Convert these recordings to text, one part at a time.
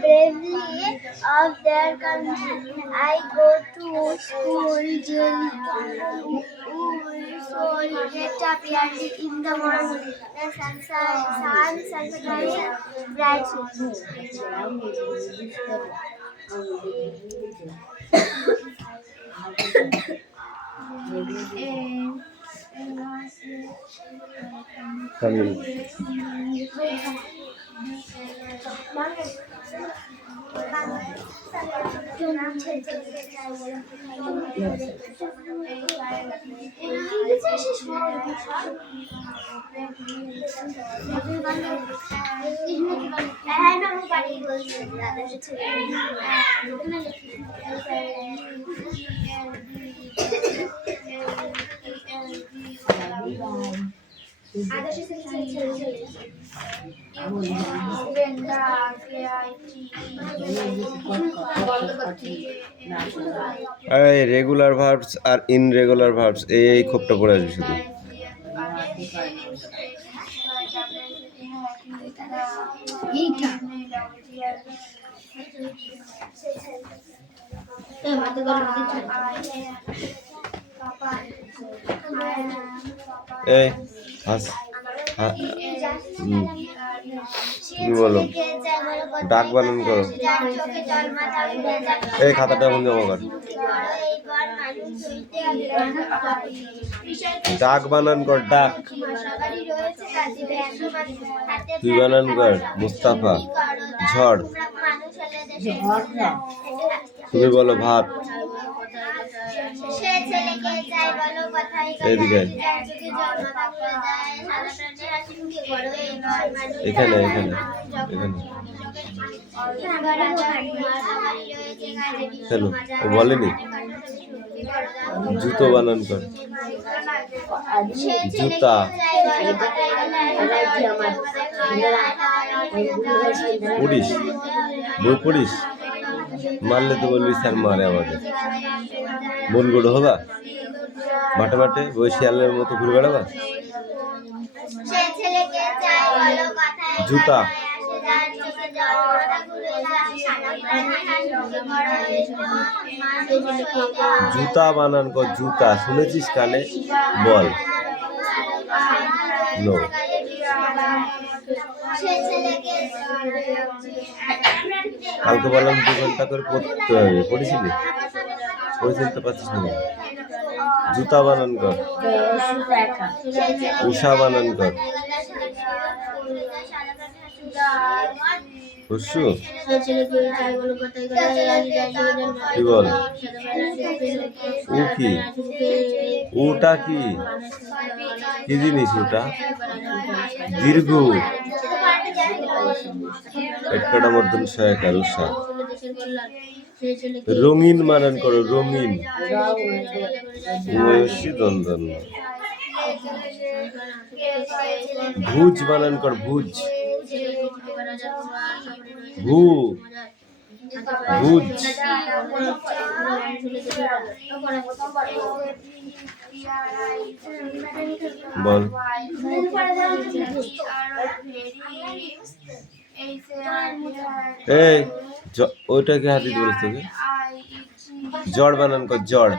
bravely of their country. I go to school daily. Soul get up early in the morning. The sun shines brightly. Tamil এই regular verbs are ইনরেগুলার verbs এই খোপটা পড়ে আছে শুধু। এই হাস তুমি বলো, ডাক বানান করো। এই খাতাটা এখন জমা কর। ডাক বানান কর, ডাক। তুই বানান কর, মুস্তাফা। ঝড়। তুমি বলো ভাত। এদিকে এখানে এখানে এখানে কেন ও বলেনি? জুতো বানান কর, জুতা। পড়িস, বই পড়িস? মারলে তো বলবি স্যার মারে আমাদের। মন গড়ো হবা, মাঠে মাঠে বই শিয়ালের মতো ঘুরে বেড়াবা। জুতা। জুতা বানান কর, জুতা। শুনেছিস কানে? বল। নো। কালকে বললাম 2 ঘন্টা করে পড়তে হবে, পড়েছিলি? পড়েছিলি তো পাচ্ছিস না। জুতা বানান কর, উষা বানান কর। উষু কি বল? উ কি? উটা কি? কি জিনিস ওটা? দীর্ঘ। একটা মর্দন সহায়কার উষা। রঙিন বানান করো, রঙিন। দন্দন। ভুজ বানান কর, ভুজ। ভু ভুজ। বল। এই ওইটা কি হাতি বলিস তোকে? জড় বানান কর, জড়।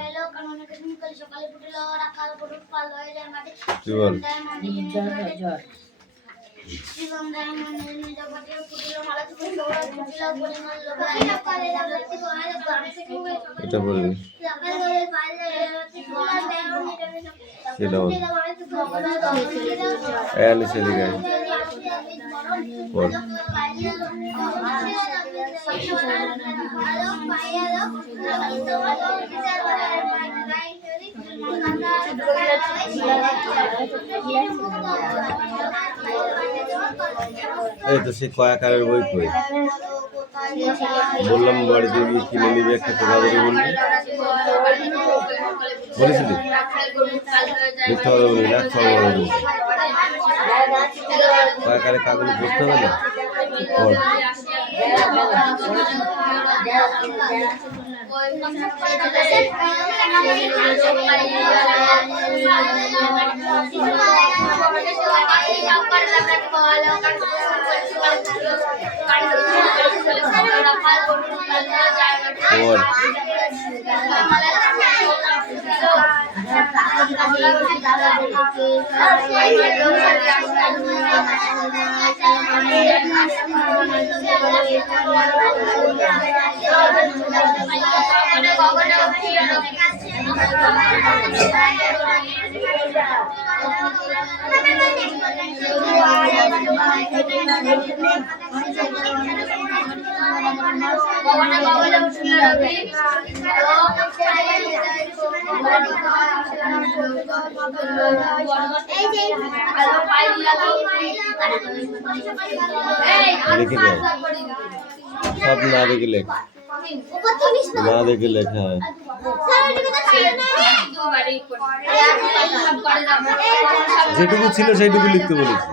কি বল? এটা বলবি, সেটা বল। আলিসে দিকে বল। এই তো সে কয়াকারের বই কই? বললাম বাড়িতে গিয়ে কিনে নিবে একটা, কথা বলে বলবি? বলেছিলি? মিথ্যা কথা বলবি না, সব বলবি। কয়াকারের কাগজ বুঝতে হবে না? বল। লিখে দাও সব না দেখে লেখ না দেখে লেখা যেটুকু ছিল সেইটুকু লিখতে বলেছি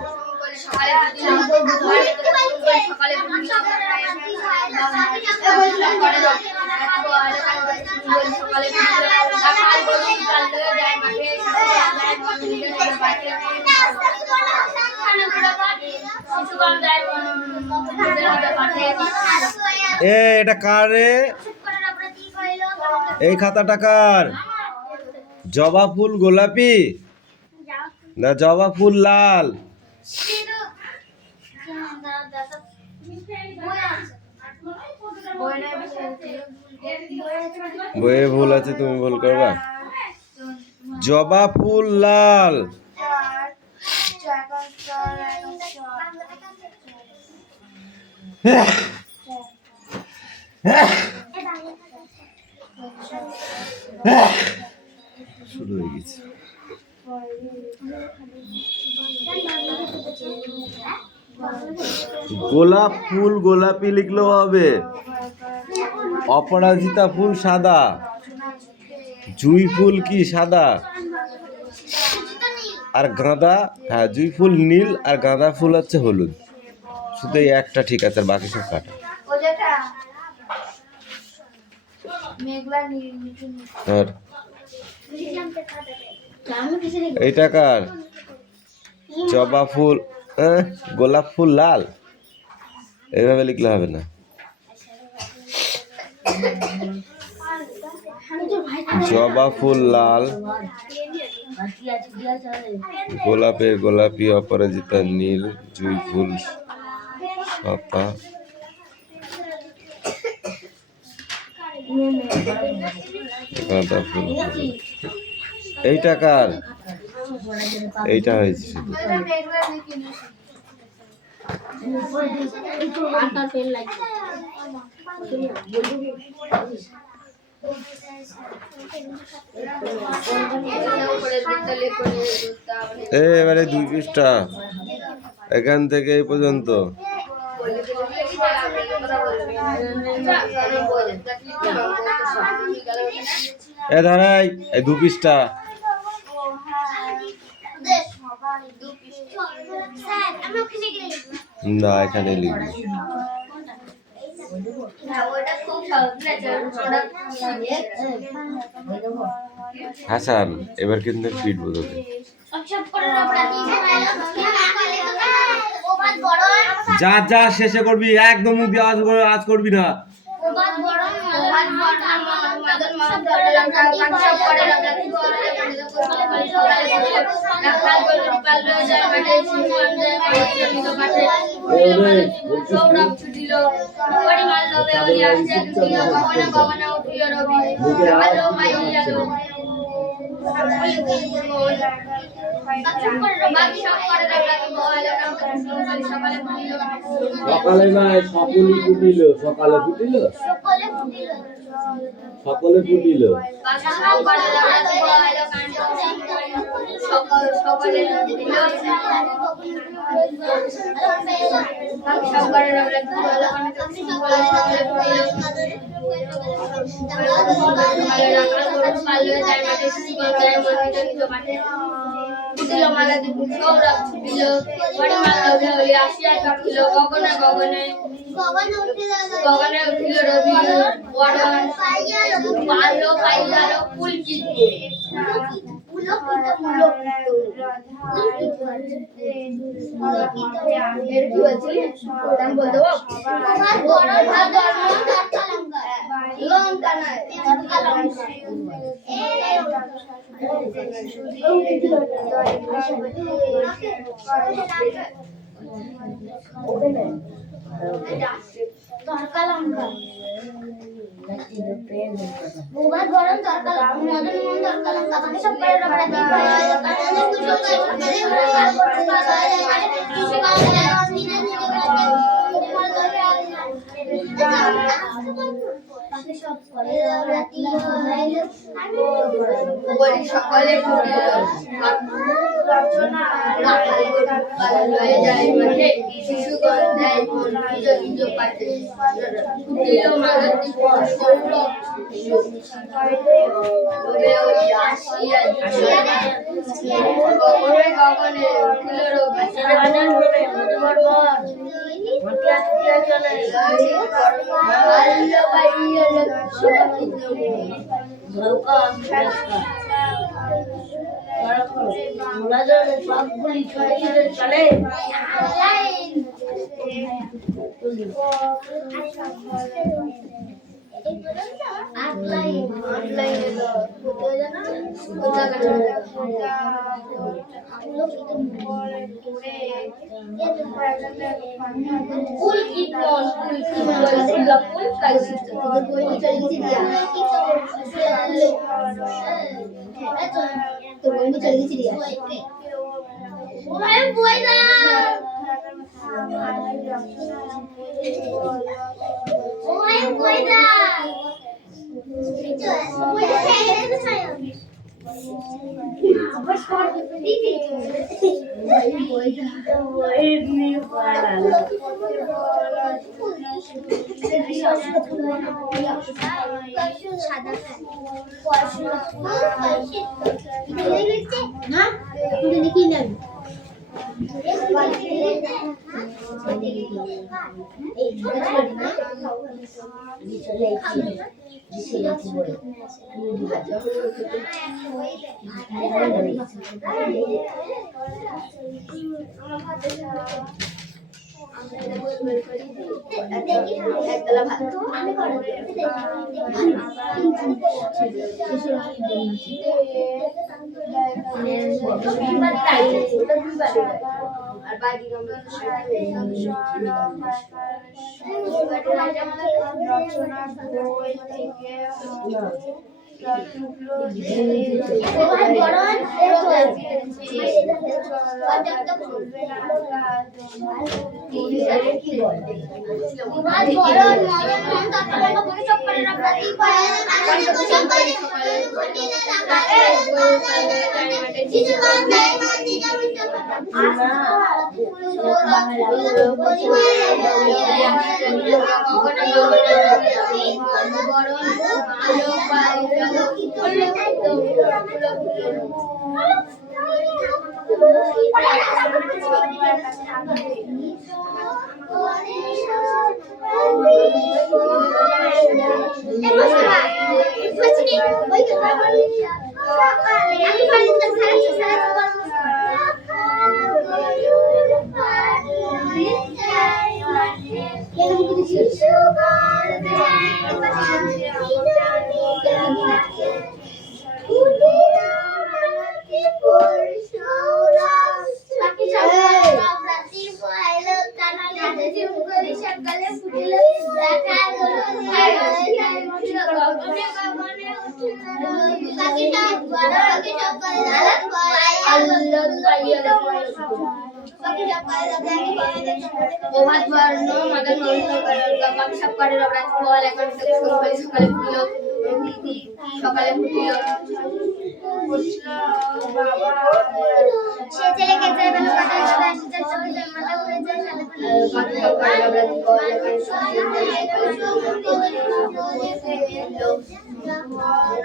এটা কার রে এই খাতাটা কার জবা ফুল গোলাপি না জবা ফুল লাল বইয়ে ভুল আছে তুমি ভুল করবা জবা ফুল লাল শুরু হয়ে গেছে গোলাপ ফুল গোলাপি লিখলেও হবে অপরাজিতা ফুল সাদা জুঁই ফুল কি সাদা আর গাঁদা হ্যাঁ জুঁই ফুল নীল আর গাঁদা ফুল হচ্ছে হলুদ শুধু এই একটা ঠিক আছে আর বাকি সব কাটা আর এইটা কার জবা ফুল গোলাপ ফুল লাল এইভাবে লিখলে হবে না জবা ফুল লাল গোলাপের গোলাপি অপরাজিতা নীল জুঁই ফুল সাদা গাঁদা ফুল এইটা কার এইটা হয়েছে এবারে 2 পৃষ্ঠা এখান থেকে এই পর্যন্ত এ ধারাই এই 2 পৃষ্ঠা না এখানে লিখবি হাসান এবার কিন্তু ফিট বোঝাবে যা যা শেষে করবি একদম মুখ দিয়ে আজ করবি না সকালে নাই সকলে ফুটিল সকালে ফুটিল সকলে ফুটিল গগনে উঠিল রবি পাইলো পাইলো পুলকিত পুলকিত তরকা লঙ্কা বুবার গরম তরকা মদন মোহন তরকা লঙ্কা বাকি সব করে সকালে শিশু গন্ধায় সবগুলি চলে একতলা ভাত আর বাকি সকালে ফুটিল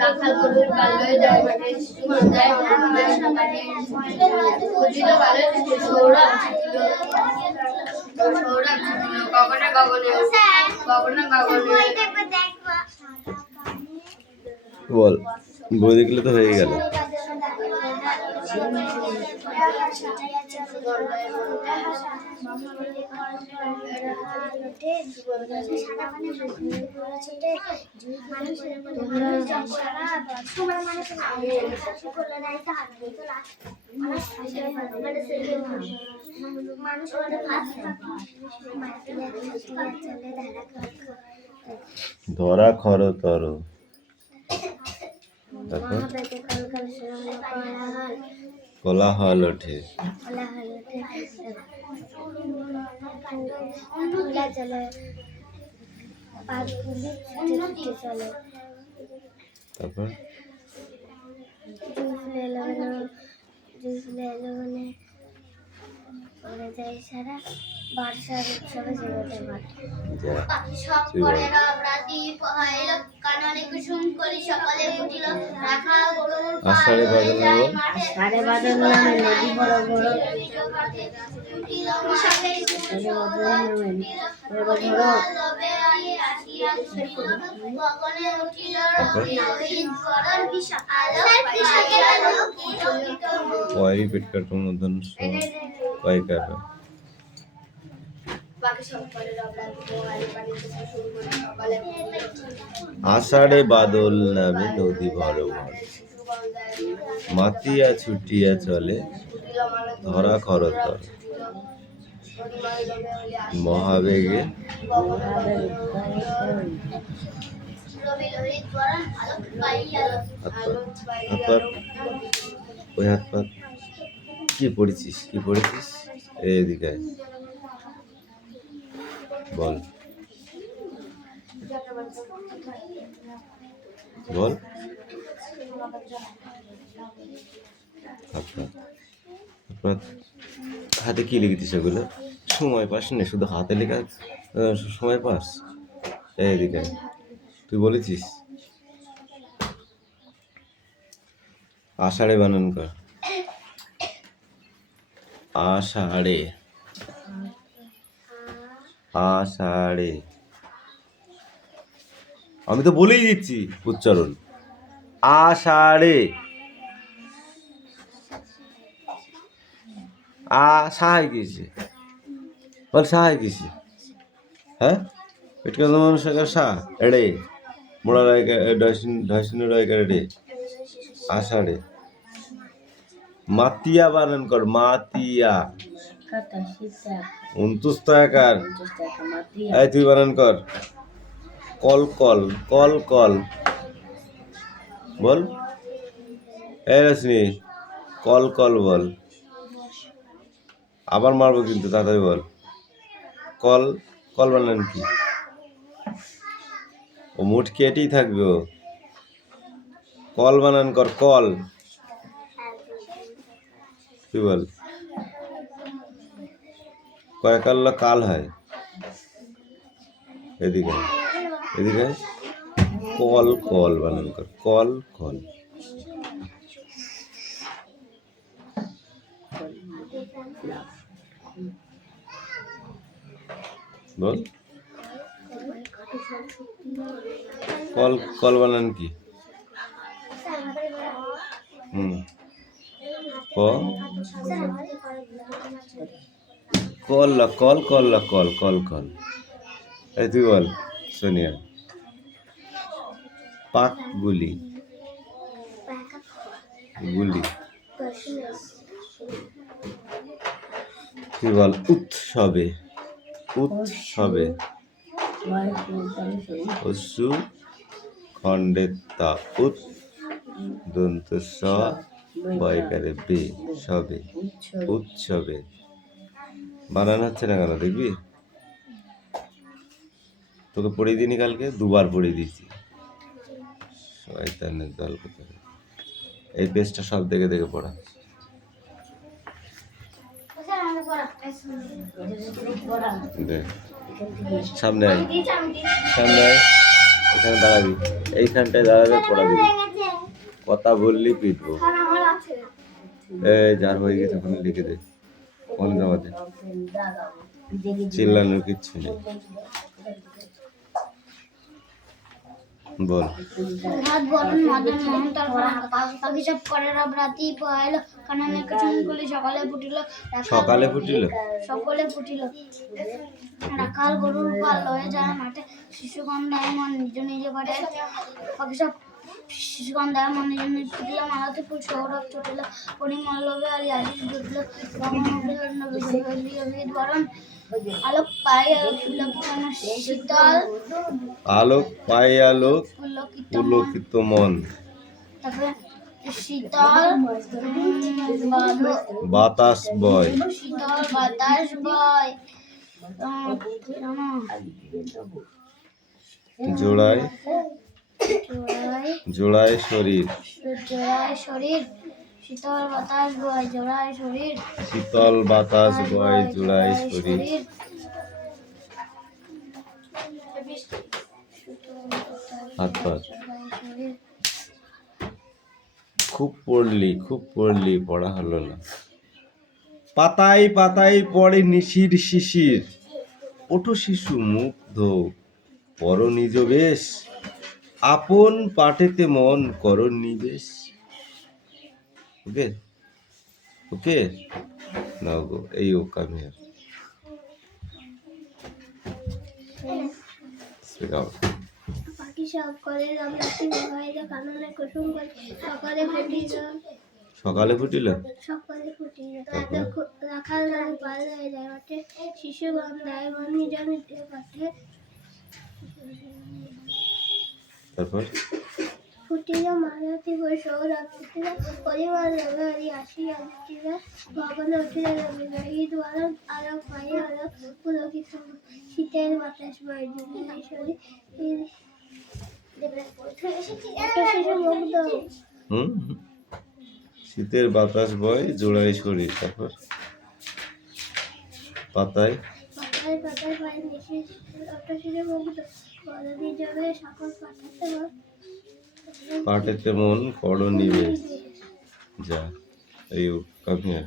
রাখাল গরুর গাল হয়ে যায় মানে সৌরভ গগনে গগনে গগনে গগনে বল বই দেখলে তো হয়ে গেল। ধরা খরতর, তারপর কোলাহল ওঠে, তারপর সারা বর্ষার উৎসবে জগতে যা পাখি সব করে রাতি পহাইল কাননে কুসুম করি সকালে উঠিল রাখা গরুর আষাঢ়ে বাদল বল, সাড়ে বাদল নামে নদী বড় বড় উঠিল মাঠে বড় বড় গগনে উঠিল তারপর রোহিত গরল বিশাল আলো কয় পেট কাটার মতন কয় কাটা, বাকি সব করে রাতি পহাইল পানি কুসুম করি সকালে আষাঢ়ে বাদল নামে নদী ভর ভর, মাতিয়া ছুটিয়া চলে ধরা খরতর, মহাবেগে হাত পা, ওই হাত পা কি পড়েছিস, কি পড়েছিস, এদিকে আয়। বল বল, হাত পা, হাত পা। হাতে কি লিখেছিস ওগুলো? সময় পাস না, শুধু হাতে লেখা সময় পাস? এদিকে আয়। তুই বলেছিস আষাঢ়ে বানান কর, আষাঢ়ে, আষাঢ়ে। আমি তো বলেই দিচ্ছি উচ্চারণ, আষাঢ়ে। সাহাই গেছে, বল সাহাই গেছে, হ্যাঁ পেটকা মানুষ সা এড়ে মোড়া রায় ঢয়সিন রায় রে, আষাঢ়ে। মাতিয়া বানান কর, মাতিয়া, 29 টাকার। এই তুই বানান কর, কল কল, কল কল, বল। এই রশ্মি কল কল বল, আবার মারবো কিন্তু, তাড়াতাড়ি বল। কল, কল বানান কি? ও মুঠ কেটেই থাকবে ও। কল বানান কর, কল। তুই বল, কয়কাল কাল হয়, এদিকে এদিকে কল কল বানান কর, কল কল। বল কল, কল বানান কি? ক call call call call call call. এই তুই বল সোনিয়া, পাক গুলি, গুলি। তুই বল উৎসবে, উৎসবে, অসু খণ্ডে তা, উৎ দন্ত স বয়কারে বে, সবে, উৎসবে। বানান হচ্ছে না কেন দেখবি? তোকে পড়িয়ে দিনি কালকে, 2 বার পড়িয়ে দিয়েছি। শয়তানের দল কোথায়। এই পেজটা সব দেখে দেখে পড়া। দেখ সামনে আয়, সামনে আয়, এখানে দাঁড়াবি, এইখানটায় দাঁড়াবে, পড়া দিবি। কথা বললি পিটবো। এই যার হয়ে গেছে ওখানে লিখে দে, মনে জমা দে, চিল্লানোর কিচ্ছু নেই। বল। প্রভাত বরণ মদন মোহন তার পাখি সব করে রব রাতি পয়ালো কাননে কুসুম কুলি সকালে ফুটিল সকালে ফুটিল। সকলে ফুটিল রাখাল গরুর পাল লয়ে যায় মাঠে শিশুগন্ধায় মন নিজ নিজ পাঠে পাখি সব শিশুগন্ধায় মন নিজ নিজ ফুটিল মালতী ফুল সৌরভ ছুটিল পরিমল্লবে আলী আজিজ জুটল নবীদ বরণ আলোক পায় শীতল আলোক পাই আলোক পুলকিত পুলকিত মন। তারপরে শীতল বাতাস বয়। শীতল বাতাস বয় জোড়ায় জোড়ায় শরীর। জোড়ায় শরীর শীতল বাতাস বয় জোড়ায় শরীর শীতল বাতাস বয় জোড়ায় শরীর। হাত পা। খুব পড়লি পড়া হলো না। পাতায় পাতায় পড়ে নিশির শিশির, ওঠো শিশু মুগ্ধ পর নিজ বেশ, আপন পাটেতে মন কর নিবেশ। ওকে ওকে নাও গো, এই ও কাম হিয়ার। পাখি সব করে রব রাতি বহাইলে কাননে কুসুম করে সকালে ফুটিল সকালে ফুটিল। রাখাল রানী পাল হয়ে যায় মাঠে শিশু গন্ধায় মন নিজ নিজ পাঠে তারপর ফুটিল মালতী ফুল সৌরভ ফুটিল পরিমল লবে আলী আসিয়া জুটিল গগনে উঠিল রবীন্দ্রনাথ বরণ আলোক পায়ে আলোক পুলকিত শীতের বাতাস বয় জোড়ায় শরীর শীতের বাতাস বয় জোড়ায় শরীর। তারপর পাতায় পাতায় পাতায় পায় নিশির ওটা শিশু মুগ্ধ বলদি যাবে সকল পাটেতে মন কর নিবেশ। যা এই কাম হিয়ার।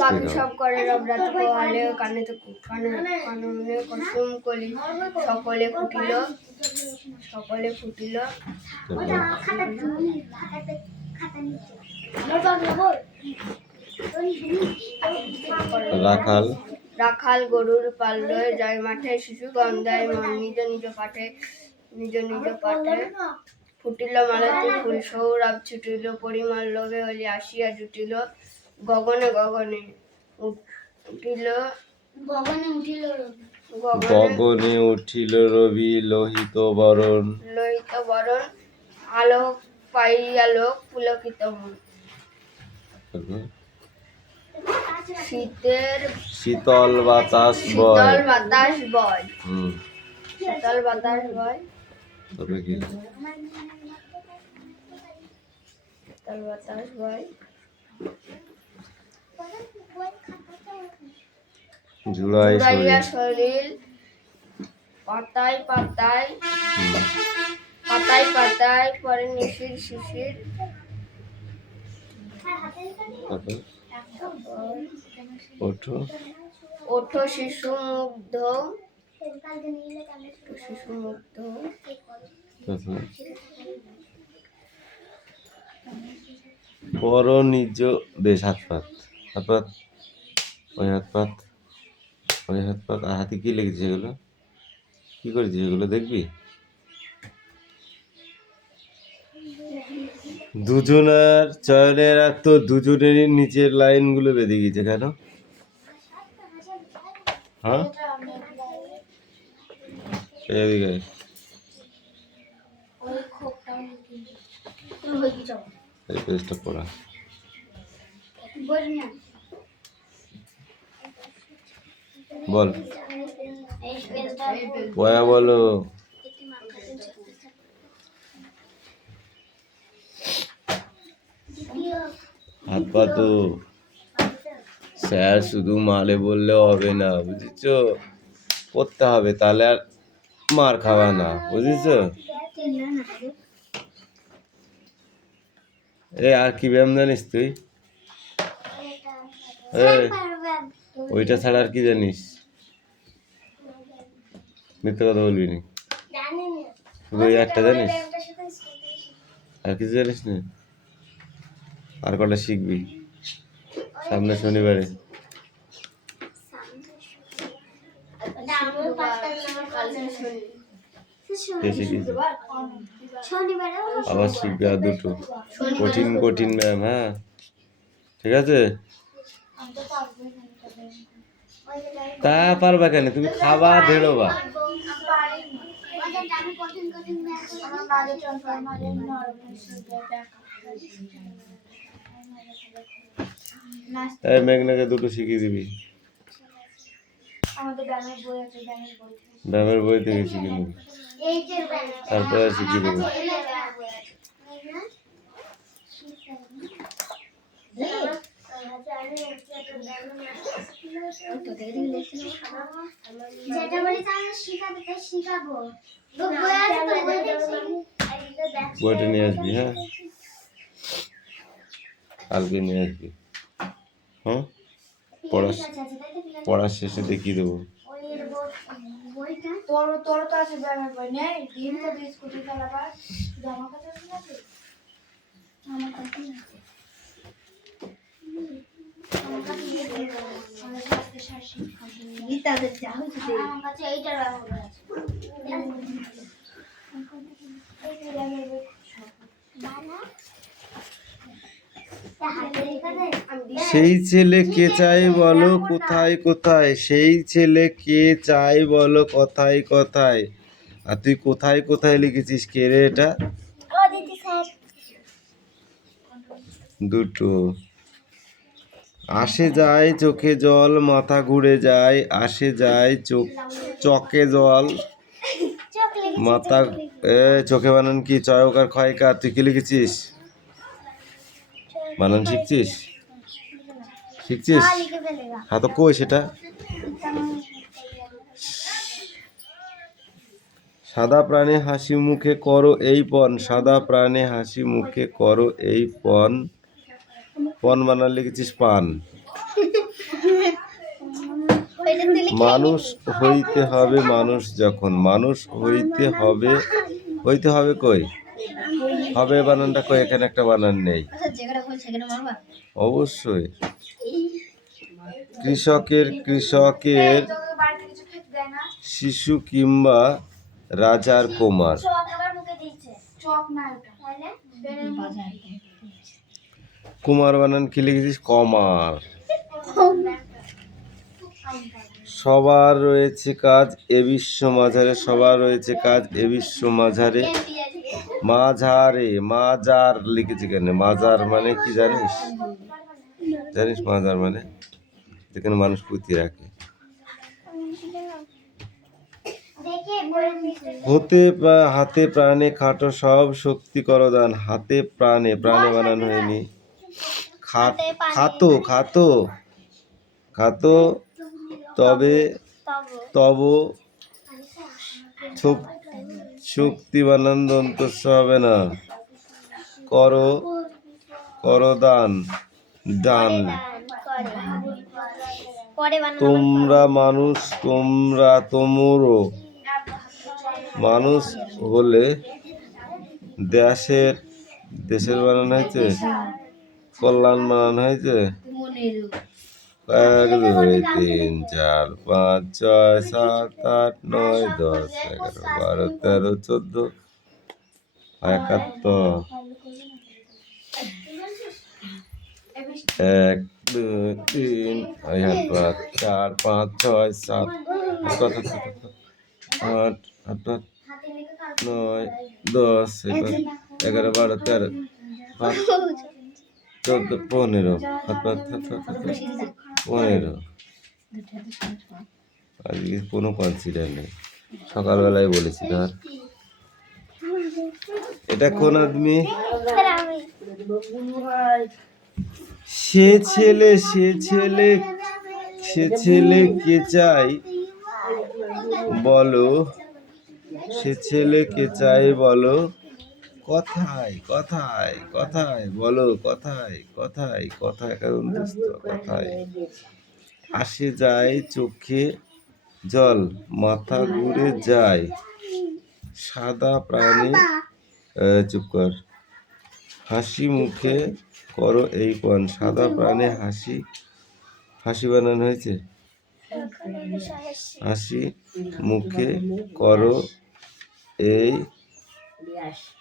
পাখি সব করে রব রাতি পোহালে কাননে কুসুম কলি সকলে ফুটিল রাখাল গরুর পাল লয়ে যায় মাঠে শিশু গন্ধায় মন নিজ নিজ পাঠে ফুটিল মালতী ফুল সৌরভ ছুটিল পরিমল্লবে হলি আসিয়া জুটিল গগনে উঠিল রবি লোহিত বরণ আলোক পাই আলোক পুলকিত মন। শীতল বাতাস বয়। তবে কি জোড়ায় শরীর পাতায় পাতায় পরে নিশির শিশির ওঠো শিশু মুগ্ধ পর নিজ বেশ। হাত পাত ওই হাত পাত আর হাতে কি লেগেছে এগুলো, কি করেছিস এগুলো দেখবি। দুজনের চয়নের আর তো দুজনেরই নিচের লাইনগুলো বেঁধে গেছে কেন? হ্যাঁ এদিকে এই পেজটা পড়া। বল পয়া বলো। হাত পা তো স্যার শুধু মালে বললে হবে না, বুঝেছ, করতে হবে, তাহলে আর মার খাওয়া না, বুঝেছ। আর কি ব্যায়াম জানিস তুই? ওইটা ছাড়া আর কি জানিস? মিথ্যে কথা বলবি নি। শুধু এই একটা জানিস, আর কিছু জানিস না? আর কটা শিখবি সামনে শনিবারে? কে শিখিস? আবার শিখবি আর দুটো কঠিন কঠিন ম্যাম। হ্যাঁ ঠিক আছে। তা পারবা কেন? তুমি খাবা ঢেড়োবা। এই মেঘনাকে দুটো শিখিয়ে দিবি, ব্যায়ামের বই থেকে শিখিয়ে দিবি, তারপরে শিখিয়ে দেবো। বইটা নিয়ে আসবি, হ্যাঁ কালকে নিয়ে আসবি। হ্যাঁ পড়ার শেষে দেখিয়ে দেবো। তোর তো আছে ব্যায়ামের বই নেই, দিন তো স্কুটি চালাবার জামা কাপড় আছে আমার কাছে না। গীতাদের যা হয়েছে আমার কাছে এইটার ব্যবহার আছে। সেই ছেলে কে চাই বলো কোথায় কোথায়, সেই ছেলে কে চাই বলো কোথায় কোথায়। আর তুই কোথায় কোথায় লিখেছিস? কে রে এটা? দুটো। আসে যায় চোখে জল, মাথা ঘুরে যায়, আসে যায় চোখে জল, মাথা চোখে বানান কি? চয়কার ক্ষয়কার। তুই কি লিখেছিস? বানান শিখছিস? হ্যাঁ তো কই সেটা? সাদা প্রাণে হাসি মুখে করো এই পণ, সাদা প্রাণে হাসি মুখে করো এই পণ। পণ বানান লিখেছিস পান। মানুষ হইতে হবে মানুষ যখন, মানুষ হইতে হবে, হইতে হবে কই? হবে বানানটা কই? এখানে একটা বানান নেই। অবশ্যই। কৃষকের শিশু কিংবা রাজার কুমার। কুমার বানান কি লিখেছিস? কমার। সবার রয়েছে কাজ এ বিশ্ব মাঝারে, সবার রয়েছে কাজ এ বিশ্ব মাঝারে, মাঝারে মাজার লিখেছি কেন? মাজার মানে কি জানিস? জানিস মাজার মানে? যেখানে মানুষ পুঁতে রাখে। হাতে প্রাণে খাটো সব শক্তি করো দান, হাতে প্রাণে, প্রাণে বানানো হয়নি। খাতো খাতো খাতো তবে তব শক্তি বানান দন্তস্ব হবে না। করো করো দান, দান। তোমরা মানুষ, তোমরা তোমরো মানুষ হলে দেশের বানানো হয়েছে, কল্যাণ বানানো হয়েছে। 1 2 3 4 5 6 7 8 9 10 11 12 13 14 71। 1 2 3 4 5 6 7 8 8 9 10 11 12 13 14 15 15। আজকে কোনো কনসিডার নেই, সকালবেলায় বলেছি। ধর এটা কোন আদমি? সে ছেলে কে চাই বলো, সে ছেলে কে চাই বলো কথায় কথায় কথায়, বলো কথায় কথায় কথায়, কথায়। আসে যায় চোখে জল, মাথা ঘুরে যায়, সাদা প্রাণী, চুপ কর, হাসি মুখে করো এই পণ। সাদা প্রাণী হাসি বানানো হয়েছে, হাসি মুখে করো এই,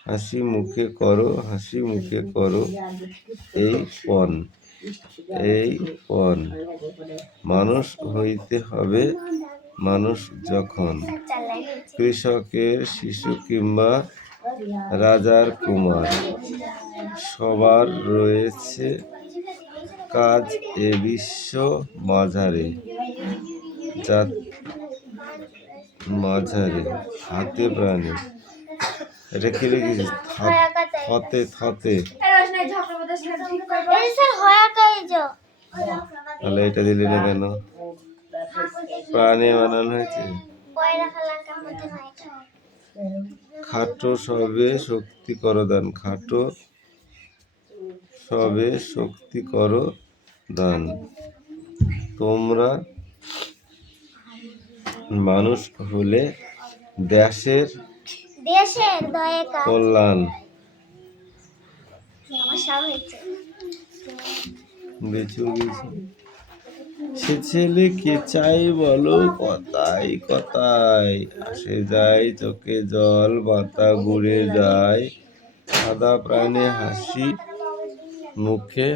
হাসি মুখে করো এই পণ, মানুষ হইতে হবে মানুষ যখন, কৃষকের শিশু কিংবা রাজার কুমার, সবার রয়েছে কাজ এ বিশ্ব মাঝারে, হাতে প্রাণী। এটা কি লিখেছিস? থতে তাহলে এটা দিলি না কেন? প্রাণী বানানো হয়েছে। খাটো সবে শক্তি করো দান, খাটো সবে শক্তি করো দান, তোমরা মানুষ হলে দেশের কল্যাণ। সে ছেলে কে চাই বলো, কথায় কথায় আসে যায় চোখে জল, মাথা ঘুরে যায়, সাদা প্রাণী হাসি মুখে